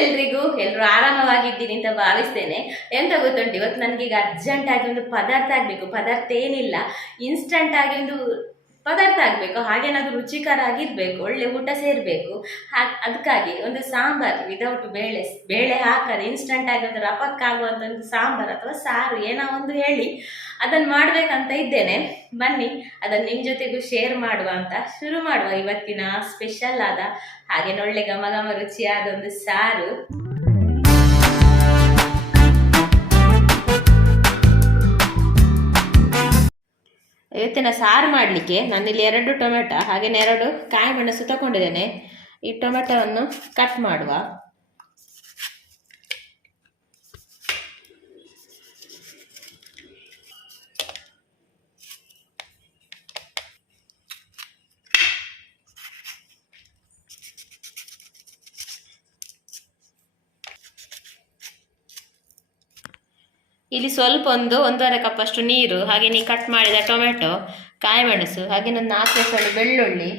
ಎಲ್ಲರೂ ಆರಾಮವಾಗಿದ್ದೀನಿ ಅಂತ ಭಾವಿಸ್ತೇನೆ. ಎಂತ ಗೊತ್ತುಂಟು, ಇವತ್ತು ನನಗೆ ಈಗ ಅರ್ಜೆಂಟ್ ಆಗಿ ಒಂದು ಪದಾರ್ಥ ಆಗಬೇಕು. ಪದಾರ್ಥ ಏನಿಲ್ಲ, ಇನ್ಸ್ಟಂಟ್ ಆಗಿ ಒಂದು ಪದಾರ್ಥ ಆಗಬೇಕು. ಹಾಗೇನಾದ್ರೂ ರುಚಿಕರ ಆಗಿರ್ಬೇಕು, ಒಳ್ಳೆ ಊಟ ಸೇರ್ಬೇಕು. ಅದಕ್ಕಾಗಿ ಒಂದು ಸಾಂಬಾರ್ ವಿದೌಟ್ ಬೇಳೆ ಹಾಕದೆ ಇನ್ಸ್ಟಂಟ್ ಆಗಿ ಒಂದು ರಪಕ್ಕಾಗುವಂತ ಒಂದು ಸಾಂಬಾರ್ ಅಥವಾ ಸಾರು ಏನೋ ಒಂದು ಹೇಳಿ ಅದನ್ನು ಮಾಡ್ಬೇಕಂತ ಇದ್ದೇನೆ. ಬನ್ನಿ ಅದನ್ನು ನಿಮ್ಮ ಜೊತೆಗೂ ಶೇರ್ ಮಾಡುವ ಅಂತ ಶುರು ಮಾಡುವ ಇವತ್ತಿನ ಸ್ಪೆಷಲ್ ಆದ ಹಾಗೆ ಒಳ್ಳೆ ಘಮ ಘಮ ರುಚಿಯಾದ ಒಂದು ಸಾರು. ಇವತ್ತಿನ ಸಾರು ಮಾಡಲಿಕ್ಕೆ ನಾನಿಲ್ಲಿ 2 ಟೊಮೆಟೊ ಹಾಗೆ 2 ಕಾಯಿ ಮೆಣಸು ತಗೊಂಡಿದ್ದೇನೆ. ಈ ಟೊಮೆಟೊವನ್ನು ಕಟ್ ಮಾಡುವ. ಇಲ್ಲಿ ಸ್ವಲ್ಪ 1.5 ಕಪ್ ಅಷ್ಟು ನೀರು, ಹಾಗೆ ನೀವು ಕಟ್ ಮಾಡಿದ ಟೊಮೆಟೊ, ಕಾಯಿ ಮೆಣಸು, ಹಾಗೆ ಒಂದು 4 ಎಸಳು ಬೆಳ್ಳುಳ್ಳಿ,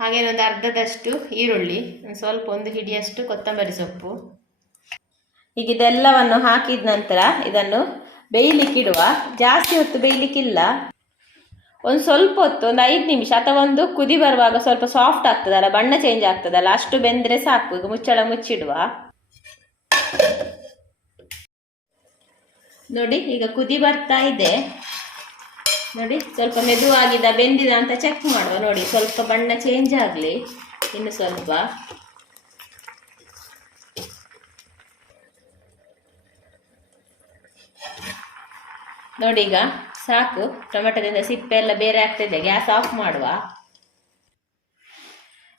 ಹಾಗೆ ಒಂದು ಅರ್ಧದಷ್ಟು ಈರುಳ್ಳಿ, ಸ್ವಲ್ಪ 1 ಹಿಡಿಯಷ್ಟು ಕೊತ್ತಂಬರಿ ಸೊಪ್ಪು. ಈಗ ಇದೆಲ್ಲವನ್ನು ಹಾಕಿದ ನಂತರ ಇದನ್ನು ಬೇಯಲಿಕ್ಕಿಡುವ. ಜಾಸ್ತಿ ಹೊತ್ತು ಬೇಯಲಿಕ್ಕಿಲ್ಲ, ಒಂದು ಸ್ವಲ್ಪ ಹೊತ್ತು, ಒಂದು 5 ನಿಮಿಷ ಅಥವಾ ಒಂದು ಕುದಿ ಬರುವಾಗ ಸ್ವಲ್ಪ ಸಾಫ್ಟ್ ಆಗ್ತದಲ್ಲ, ಬಣ್ಣ ಚೇಂಜ್ ಆಗ್ತದಲ್ಲ, ಅಷ್ಟು ಬೆಂದರೆ ಸಾಕು. ಈಗ ಮುಚ್ಚಳ ಮುಚ್ಚಿಡುವ. ನೋಡಿ ಈಗ ಕುದಿ ಬರ್ತಾ ಇದೆ. ನೋಡಿ ಸ್ವಲ್ಪ ಮೆದುವಾಗಿದ ಬೆಂದಿದ ಅಂತ ಚೆಕ್ ಮಾಡುವ. ನೋಡಿ ಸ್ವಲ್ಪ ಬಣ್ಣ ಚೇಂಜ್ ಆಗಲಿ ಇನ್ನು ಸ್ವಲ್ಪ. ನೋಡಿ ಈಗ ಸಾಕು, ಟೊಮೆಟೊದಿಂದ ಸಿಪ್ಪೆ ಎಲ್ಲ ಬೇರೆ ಆಗ್ತಿದೆ. ಗ್ಯಾಸ್ ಆಫ್ ಮಾಡುವ.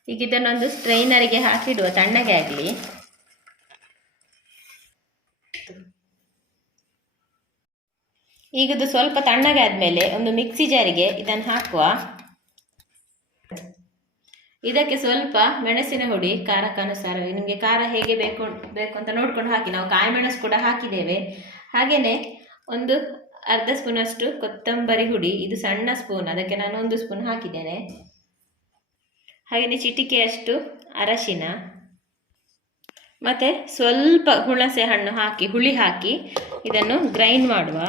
ಈಗ ಇದನ್ನೊಂದು ಸ್ಟ್ರೈನರಿಗೆ ಹಾಕಿಡುವ, ತಣ್ಣಗೆ ಆಗಲಿ. ಈಗ ಇದು ಸ್ವಲ್ಪ ತಣ್ಣಗೆ ಆದಮೇಲೆ ಒಂದು ಮಿಕ್ಸಿ ಜಾರಿಗೆ ಇದನ್ನು ಹಾಕುವ. ಇದಕ್ಕೆ ಸ್ವಲ್ಪ ಮೆಣಸಿನ ಹುಡಿ, ಖಾರಕ್ಕನುಸಾರ ನಿಮಗೆ ಖಾರ ಹೇಗೆ ಬೇಕು ಅಂತ ನೋಡ್ಕೊಂಡು ಹಾಕಿ. ನಾವು ಕಾಯಿ ಮೆಣಸು ಕೂಡ ಹಾಕಿದ್ದೇವೆ. ಹಾಗೆಯೇ ಒಂದು ಅರ್ಧ ಸ್ಪೂನಷ್ಟು ಕೊತ್ತಂಬರಿ ಹುಡಿ, ಇದು ಸಣ್ಣ ಸ್ಪೂನ್, ಅದಕ್ಕೆ ನಾನು 1 ಸ್ಪೂನ್ ಹಾಕಿದ್ದೇನೆ. ಹಾಗೆಯೇ ಚಿಟಿಕೆಯಷ್ಟು ಅರಶಿನ, ಮತ್ತು ಸ್ವಲ್ಪ ಹುಣಸೆ ಹಣ್ಣು ಹಾಕಿ, ಹುಳಿ ಹಾಕಿ ಇದನ್ನು ಗ್ರೈಂಡ್ ಮಾಡುವ.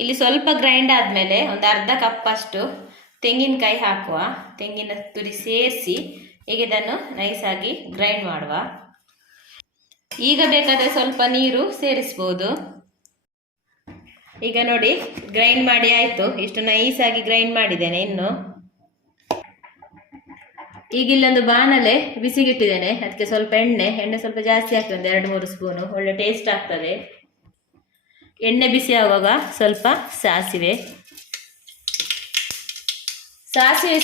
ಇಲ್ಲಿ ಸ್ವಲ್ಪ ಗ್ರೈಂಡ್ ಆದಮೇಲೆ ಒಂದು ಅರ್ಧ ಕಪ್ ಅಷ್ಟು ತೆಂಗಿನಕಾಯಿ ಹಾಕುವ. ತೆಂಗಿನ ತುರಿ ಸೇರಿಸಿ ಈಗ ಇದನ್ನು ನೈಸಾಗಿ ಗ್ರೈಂಡ್ ಮಾಡುವ. ಈಗ ಬೇಕಾದರೆ ಸ್ವಲ್ಪ ನೀರು ಸೇರಿಸ್ಬೋದು. ಈಗ ನೋಡಿ ಗ್ರೈಂಡ್ ಮಾಡಿ ಆಯಿತು. ಇಷ್ಟು ನೈಸಾಗಿ ಗ್ರೈಂಡ್ ಮಾಡಿದ್ದೇನೆ. ಇನ್ನು ಈಗ ಇಲ್ಲೊಂದು ಬಾಣಲೆ ಬಿಸಿಗಿಟ್ಟಿದ್ದೇನೆ. ಅದಕ್ಕೆ ಸ್ವಲ್ಪ ಎಣ್ಣೆ ಸ್ವಲ್ಪ ಜಾಸ್ತಿ ಹಾಕಿ, ಒಂದು 2-3 ಸ್ಪೂನು, ಒಳ್ಳೆ ಟೇಸ್ಟ್ ಆಗ್ತದೆ. ಎಣ್ಣೆ ಬಿಸಿ ಆಗುವಾಗ ಸ್ವಲ್ಪ ಸಾಸಿವೆ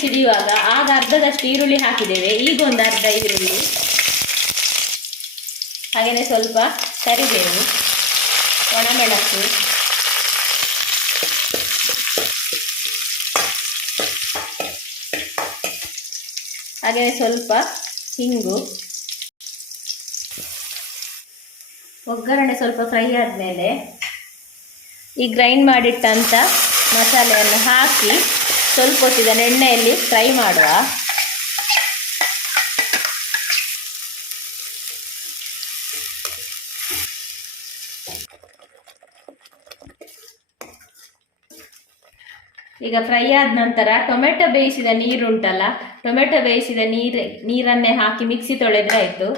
ಸಿಡಿಯುವಾಗ ಆಗ ಅರ್ಧದಷ್ಟು ಈರುಳ್ಳಿ ಹಾಕಿದ್ದೇವೆ. ಈಗ ಒಂದು ಅರ್ಧ ಈರುಳ್ಳಿ, ಹಾಗೆಯೇ ಸ್ವಲ್ಪ ಕರಿಬೇವು, ಒಣಮೆಣಸು, ಹಾಗೆಯೇ ಸ್ವಲ್ಪ ಹಿಂಗು. ಒಗ್ಗರಣೆ ಸ್ವಲ್ಪ ಫ್ರೈ ಆದಮೇಲೆ ಈ ಗ್ರೈಂಡ್ ಮಾಡಿಟ್ಟಂಥ ಮಸಾಲೆಯನ್ನು ಹಾಕಿ ಸ್ವಲ್ಪ ಹೊತ್ತಿದ ಎಣ್ಣೆಯಲ್ಲಿ ಫ್ರೈ ಮಾಡುವ. ಈಗ ಫ್ರೈ ಆದ ನಂತರ ಟೊಮೆಟೊ ಬೇಯಿಸಿದ ನೀರುಂಟಲ್ಲ, ಟೊಮೆಟೊ ಬೇಯಿಸಿದ ನೀರನ್ನೇ ಹಾಕಿ ಮಿಕ್ಸಿ ತೊಳೆದ್ರೆ ಆಯಿತು.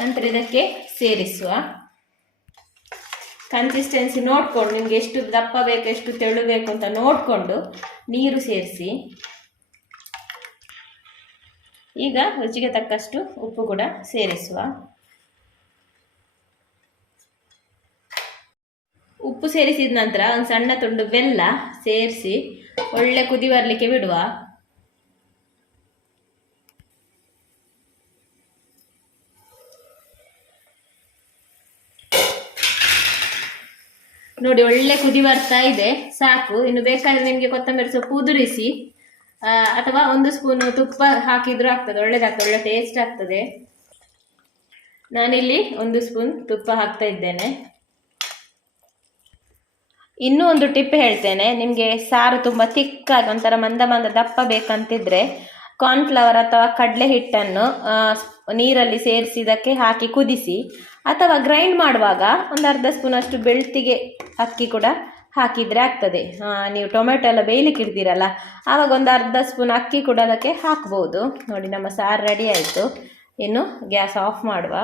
ನಂತರ ಇದಕ್ಕೆ ಸೇರಿಸುವ. ಕನ್ಸಿಸ್ಟೆನ್ಸಿ ನೋಡಿಕೊಂಡು, ನಿಮಗೆ ಎಷ್ಟು ದಪ್ಪ ಬೇಕು ಎಷ್ಟು ತೆಳು ಬೇಕು ಅಂತ ನೋಡಿಕೊಂಡು ನೀರು ಸೇರಿಸಿ. ಈಗ ರುಚಿಗೆ ತಕ್ಕಷ್ಟು ಉಪ್ಪು ಕೂಡ ಸೇರಿಸುವ. ಉಪ್ಪು ಸೇರಿಸಿದ ನಂತರ ಒಂದು ಸಣ್ಣ ತುಂಡು ಬೆಲ್ಲ ಸೇರಿಸಿ ಒಳ್ಳೆ ಕುದಿ ಬರಲಿಕ್ಕೆ ಬಿಡುವ. ನೋಡಿ ಒಳ್ಳೆ ಕುದಿ ಬರ್ತಾ ಇದೆ, ಸಾಕು. ಇನ್ನು ಬೇಕಾದರೆ ನಿಮಗೆ ಕೊತ್ತಂಬರಿ ಸೊಪ್ಪು ಉದುರಿಸಿ ಅಥವಾ 1 ಸ್ಪೂನು ತುಪ್ಪ ಹಾಕಿದ್ರೂ ಆಗ್ತದೆ, ಒಳ್ಳೆದಾಗ್ತದೆ, ಒಳ್ಳೆ ಟೇಸ್ಟ್ ಆಗ್ತದೆ. ನಾನಿಲ್ಲಿ 1 ಸ್ಪೂನ್ ತುಪ್ಪ ಹಾಕ್ತಾ ಇದ್ದೇನೆ. ಇನ್ನೂ ಒಂದು ಟಿಪ್ ಹೇಳ್ತೇನೆ. ನಿಮಗೆ ಸಾರು ತುಂಬ ತಿಕ್ಕಾಗಿ ಒಂಥರ ಮಂದ ದಪ್ಪ ಬೇಕಂತಿದ್ರೆ ಕಾರ್ನ್ಫ್ಲವರ್ ಅಥವಾ ಕಡಲೆ ಹಿಟ್ಟನ್ನು ನೀರಲ್ಲಿ ಸೇರಿಸಿ ಇದಕ್ಕೆ ಹಾಕಿ ಕುದಿಸಿ, ಅಥವಾ ಗ್ರೈಂಡ್ ಮಾಡುವಾಗ ಒಂದು ಅರ್ಧ ಸ್ಪೂನಷ್ಟು ಬೆಳ್ತಿಗೆ ಅಕ್ಕಿ ಕೂಡ ಹಾಕಿದರೆ ಆಗ್ತದೆ. ನೀವು ಟೊಮೆಟೊ ಎಲ್ಲ ಬೇಯಲಿಕ್ಕೆ ಇಡ್ತೀರಲ್ಲ, ಆವಾಗ ಒಂದು ಅರ್ಧ ಸ್ಪೂನ್ ಅಕ್ಕಿ ಕೂಡ ಅದಕ್ಕೆ ಹಾಕ್ಬೋದು. ನೋಡಿ ನಮ್ಮ ಸಾರು ರೆಡಿ ಆಯಿತು. ಇನ್ನು ಗ್ಯಾಸ್ ಆಫ್ ಮಾಡುವ.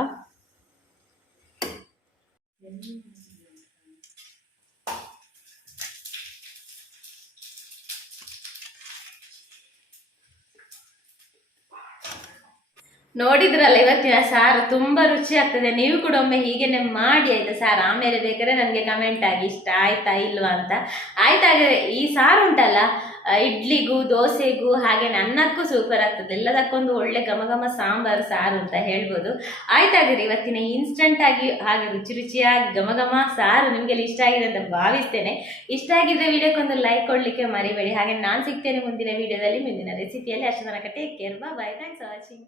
ನೋಡಿದ್ರಲ್ಲ ಇವತ್ತಿನ ಸಾರು ತುಂಬಾ ರುಚಿ ಆಗ್ತದೆ. ನೀವು ಕೂಡ ಒಮ್ಮೆ ಹೀಗೇನೆ ಮಾಡಿ ಆಯ್ತಾ ಸಾರು. ಆಮೇಲೆ ಬೇಕಾದ್ರೆ ನನಗೆ ಕಮೆಂಟ್ ಆಗಿ ಇಷ್ಟ ಆಯ್ತಾ ಇಲ್ವಾ ಅಂತ. ಆಯ್ತಾದ್ರೆ ಈ ಸಾರು ಉಂಟಲ್ಲ, ಇಡ್ಲಿಗೂ ದೋಸೆಗೂ ಹಾಗೆ ಅನ್ನಕ್ಕೂ ಸೂಪರ್ ಆಗ್ತದೆ. ಎಲ್ಲದಕ್ಕೊಂದು ಒಳ್ಳೆ ಘಮ ಸಾಂಬಾರು ಸಾರು ಅಂತ ಹೇಳ್ಬೋದು. ಆಯ್ತಾದ್ರೆ ಇವತ್ತಿನ ಇನ್ಸ್ಟಂಟ್ ಆಗಿ ಹಾಗೆ ರುಚಿ ರುಚಿಯಾಗಿ ಘಮ ಸಾರು ನಿಮ್ಗೆಲ್ಲ ಇಷ್ಟ ಆಗಿದೆ ಅಂತ ಭಾವಿಸ್ತೇನೆ. ಇಷ್ಟ ಆಗಿದ್ರೆ ವಿಡಿಯೋಕ್ಕೊಂದು ಲೈಕ್ ಕೊಡ್ಲಿಕ್ಕೆ ಮರಿಬೇಡಿ. ಹಾಗೆ ನಾನು ಸಿಗ್ತೇನೆ ಮುಂದಿನ ವಿಡಿಯೋದಲ್ಲಿ ಮುಂದಿನ ರೆಸಿಪಿಯಲ್ಲಿ. ಅಷ್ಟು ತನಕ take care, bye. Thanks for watching.